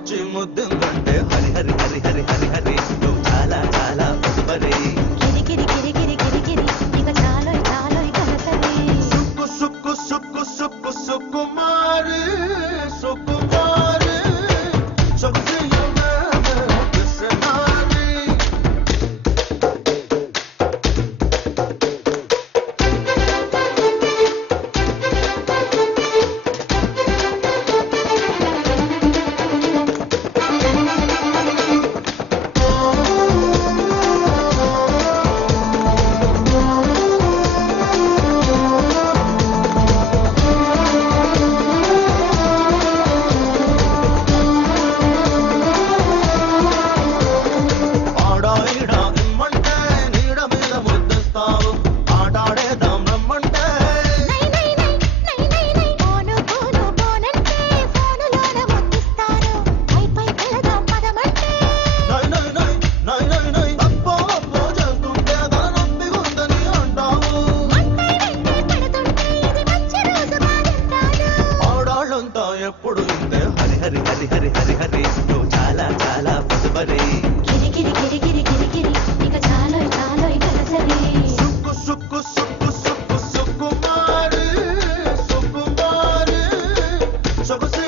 వచ్చి ముద్దుందంటే హరి హరి హరి హరి హరి హరి నువ్వు చాలా చాలా పసుపరి గిరి గిరి గిరి గిరి గిరి గిరి ఇక చాలోయ్ చాలోయ్ కనసరి సుక్కు సుక్కు సుక్కు సుక్కు సుకుమారి సుకుమారి ఎప్పుడు ఇంతే హరి హరి హరి హరి హరి హరి నువ్వు చాలా చాలా పసుపరి గిరి గిరి గిరి గిరి గిరి గిరి ఇక చాలోయ్ చాలోయ్ కనసరి సుక్కు సుక్కు సుక్కు సుక్కు సుకుమారి సుకుమారి సొగసు